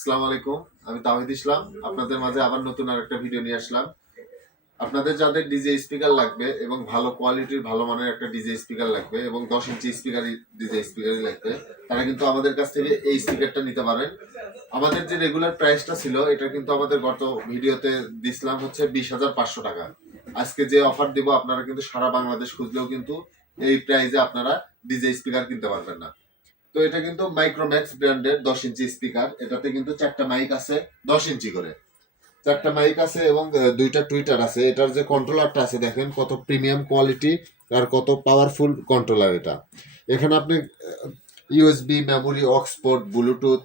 আসসালামু আলাইকুম। আমি তাওহিদ ইসলাম আপনাদের মাঝে আবার নতুন আরেকটা ভিডিও নিয়ে আসলাম। আপনাদের যাদের ডিজে স্পিকার লাগবে এবং ভালো কোয়ালিটির ভালো মানের একটা ডিজে স্পিকার লাগবে এবং 10 ইঞ্চি স্পিকারই ডিজে স্পিকারই লাগবে, তারা কিন্তু আমাদের কাছ থেকে এই স্পিকারটা নিতে পারেন। আমাদের যে রেগুলার প্রাইসটা ছিল এটা কিন্তু আমাদের গত ভিডিওতে দিছিলাম হচ্ছে 20,500 টাকা। আজকে যে অফার দিব আপনারা কিন্তু সারা বাংলাদেশ খুঁজলেও কিন্তু এই প্রাইসে আপনারা ডিজে স্পিকার কিনতে পারবেন না। তো এটা কিন্তু মাইক্রোম্যাক্স ব্র্যান্ডের 10 ইঞ্চি স্পিকার। এটাতে কিন্তু 4টা মাইক আছে, 10 ইঞ্চি করে 4টা মাইক আছে এবং 2টা টুইটার আছে। এটার যে কন্ট্রোলারটা আছে দেখেন কত প্রিমিয়াম কোয়ালিটি আর কত পাওয়ারফুল কন্ট্রোলার এটা। এখানে আপনি ইউএসবি, মেমোরি, অক্সপোর্ট, ব্লুটুথ,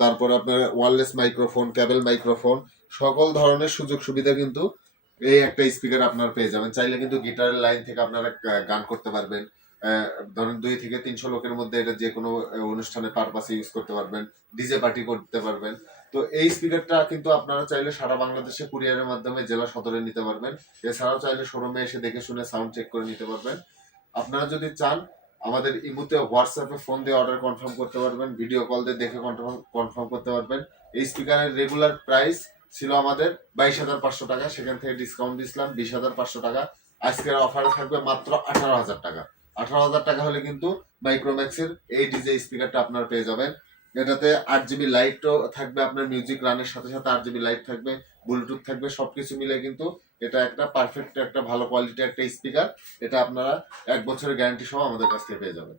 তারপর আপনার ওয়্যারলেস মাইক্রোফোন, কেবল মাইক্রোফোন, সকল ধরনের সুযোগ সুবিধা কিন্তু এই একটা স্পিকার আপনারা পেয়ে যাবেন। চাইলে কিন্তু গিটারের লাইন থেকে আপনারা গান করতে পারবেন। ধরেন 2 থেকে 300 লোকের মধ্যে এটা যে কোনো অনুষ্ঠানে পারপাসে ইউজ করতে পারবেন, ডিজে পার্টি করতে পারবেন। তো এই স্পিকারটা কিন্তু আপনারা চাইলে সারা বাংলাদেশে কুরিয়ারের মাধ্যমে জেলা সদরে নিতে পারবেন। এছাড়াও চাইলে শোরুমে এসে দেখে শুনে সাউন্ড চেক করে নিতে পারবেন। আপনারা যদি চান আমাদের ইমুতে হোয়াটসঅ্যাপে ফোন দিয়ে অর্ডার কনফার্ম করতে পারবেন, ভিডিও কল দিয়ে দেখে কনফার্ম করতে পারবেন। এই স্পিকারের রেগুলার প্রাইস ছিল আমাদের 22,500 টাকা, সেখান থেকে ডিসকাউন্ট দিছিলাম 20,500 টাকা। আজকের অফারে থাকবে মাত্র 18,000 টাকা। 18,000 টাকা হলে কিন্তু মাইক্রোম্যাক্সের এই ডিজে স্পিকারটা আপনারা পেয়ে যাবেন। এটাতে 8 জিবি লাইটও থাকবে, আপনার মিউজিক রানের সাথে সাথে 8 জিবি লাইট থাকবে, ব্লুটুথ থাকবে, সবকিছু মিলে কিন্তু এটা একটা পারফেক্ট একটা ভালো কোয়ালিটি একটা স্পিকার। এটা আপনারা 1 বছরের গ্যারান্টি সহ আমাদের কাছ থেকে পেয়ে যাবেন।